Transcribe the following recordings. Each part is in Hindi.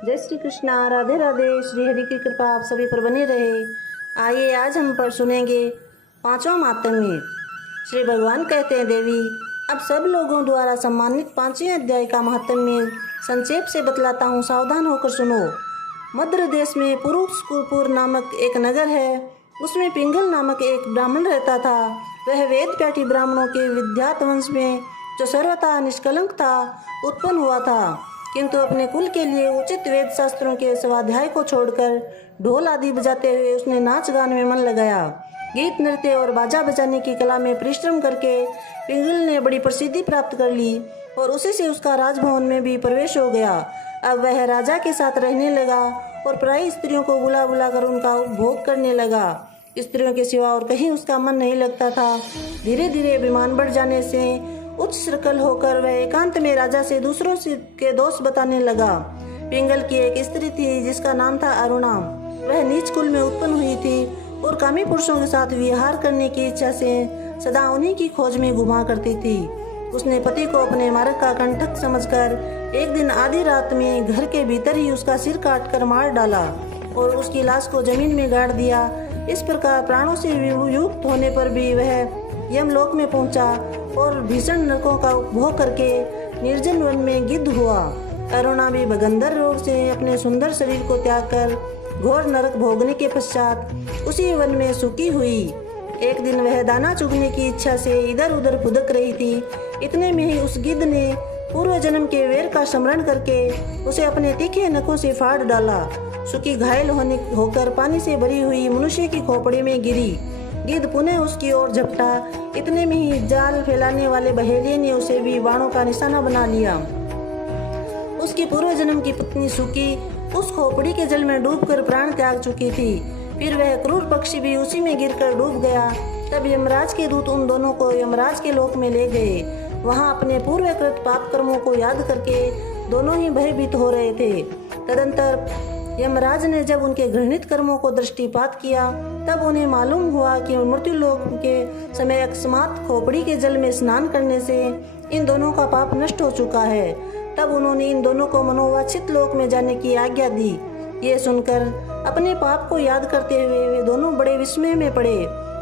जय श्री कृष्णा। राधे राधे। श्री हरि की कृपा आप सभी पर बनी रहे। आइए आज हम पर सुनेंगे पांचों मातम्य। श्री भगवान कहते हैं, देवी अब सब लोगों द्वारा सम्मानित पांचवें अध्याय का महात्म्य संक्षेप से बतलाता हूँ, सावधान होकर सुनो। मध्य देश में पुरुषपुर नामक एक नगर है। उसमें पिंगल नामक एक ब्राह्मण रहता था। वह वेद पाठी ब्राह्मणों के विद्यात वंश में जो सर्वथा निष्कलंक था उत्पन्न हुआ था, किंतु अपने कुल के लिए उचित वेद शास्त्रों के स्वाध्याय को छोड़कर ढोल आदि बजाते हुए उसने नाच गान में मन लगाया। गीत नृत्य और बाजा बजाने की कला में परिश्रम करके पिंगल ने बड़ी प्रसिद्धि प्राप्त कर ली और उसी से उसका राजभवन में भी प्रवेश हो गया। अब वह राजा के साथ रहने लगा और प्राय स्त्रियों को बुला बुला कर उनका उपभोग करने लगा। स्त्रियों के सिवा और कहीं उसका मन नहीं लगता था। धीरे धीरे अभिमान बढ़ जाने से उच्च श्रकल होकर वह एकांत में राजा से दूसरों के दोष बताने लगा। पिंगल की एक स्त्री थी जिसका नाम था अरुणा। वह नीच कुल में उत्पन्न हुई थी और कामी पुरुषों के साथ विहार करने की इच्छा से सदा उन्हीं की खोज में घुमा करती थी। उसने पति को अपने मार्ग का कंटक समझकर एक दिन आधी रात में घर के भीतर ही उसका सिर काटकर मार डाला और उसकी लाश को जमीन में गाड़ दिया। इस प्रकार प्राणों से युक्त होने पर भी वह यमलोक में पहुंचा और भीषण नरकों का उपभोग करके निर्जन वन में गिद्ध हुआ। अरुणा भी भगंदर रोग से अपने सुंदर शरीर को त्याग कर घोर नरक भोगने के पश्चात उसी वन में सुखी हुई। एक दिन वह दाना चुगने की इच्छा से इधर उधर फुदक रही थी। इतने में ही उस गिद्ध ने पूर्व जन्म के वेर का स्मरण करके उसे अपने तीखे नखों से फाड़ डाला। सुखी घायल होकर पानी से भरी हुई मनुष्य की खोपड़ी में गिरी। गिद्ध पुनः उसकी ओर झपटा। इतने में ही जाल फैलाने वाले बहेलिये ने उसे भी बाणों का निशाना बना लिया। उसकी पूर्व जन्म की पत्नी सुकी उस खोपड़ी के जल में डूबकर प्राण त्याग चुकी थी। फिर वह क्रूर पक्षी भी उसी में गिरकर डूब गया। तब यमराज के दूत उन दोनों को यमराज के लोक में ले गए। वहां अपने पूर्वकृत पाप कर्मों को याद करके दोनों ही भयभीत हो रहे थे। तदंतर यमराज ने जब उनके घृणित कर्मों को दृष्टिपात किया तब उन्हें मालूम हुआ कि मृत्यु लोक के समय अकस्मात खोपड़ी के जल में स्नान करने से इन दोनों का पाप नष्ट हो चुका है। तब उन्होंने इन दोनों को मनोवांछित लोक में जाने की आज्ञा दी। ये सुनकर अपने पाप को याद करते हुए वे दोनों बड़े विस्मय में पड़े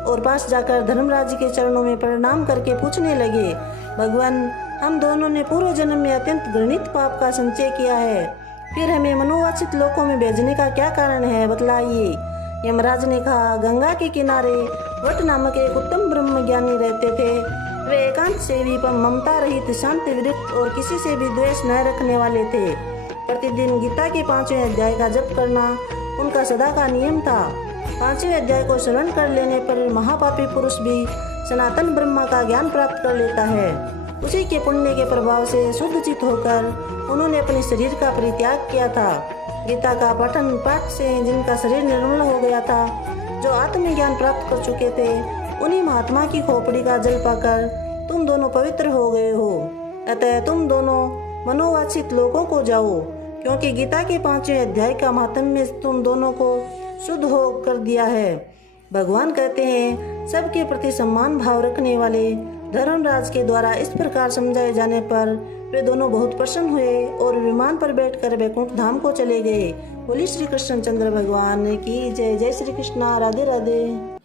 और पास जाकर धर्मराज के चरणों में प्रणाम करके पूछने लगे, भगवान, हम दोनों ने पूर्व जन्म में अत्यंत घृणित पाप का संचय किया है, फिर हमें मनोवांछित लोकों में भेजने का क्या कारण है, बतलाइए। यमराज ने कहा, गंगा के किनारे वट नामक एक उत्तम ब्रह्म ज्ञानी रहते थे। वे एकांत सेवी पर ममता रहित शांति विरक्त और किसी से भी द्वेष न रखने वाले थे। प्रतिदिन गीता के 5वें अध्याय का जप करना उनका सदा का नियम था। 5वें अध्याय को श्रवण कर लेने पर महापापी पुरुष भी सनातन ब्रह्मा का ज्ञान प्राप्त कर लेता है। उसी के पुण्य के प्रभाव से शुद्ध चित होकर उन्होंने अपने शरीर का परित्याग किया था। गीता का पठन पाठ से जिनका शरीर निर्मल हो गया था, जो आत्मज्ञान प्राप्त कर चुके थे, उन्हीं महात्मा की खोपड़ी का जल पाकर तुम दोनों पवित्र हो गए हो। अतः तुम दोनों मनोवांछित लोकों को जाओ, क्योंकि गीता के 5वें अध्याय का महात्म्य तुम दोनों को शुद्ध हो कर दिया है। भगवान कहते हैं, सबके प्रति सम्मान भाव रखने वाले धर्मराज के द्वारा इस प्रकार समझाए जाने पर वे दोनों बहुत प्रसन्न हुए और विमान पर बैठकर वैकुंठ धाम को चले गए। बोली श्री कृष्ण चंद्र भगवान की जय। जय श्री कृष्णा। राधे राधे।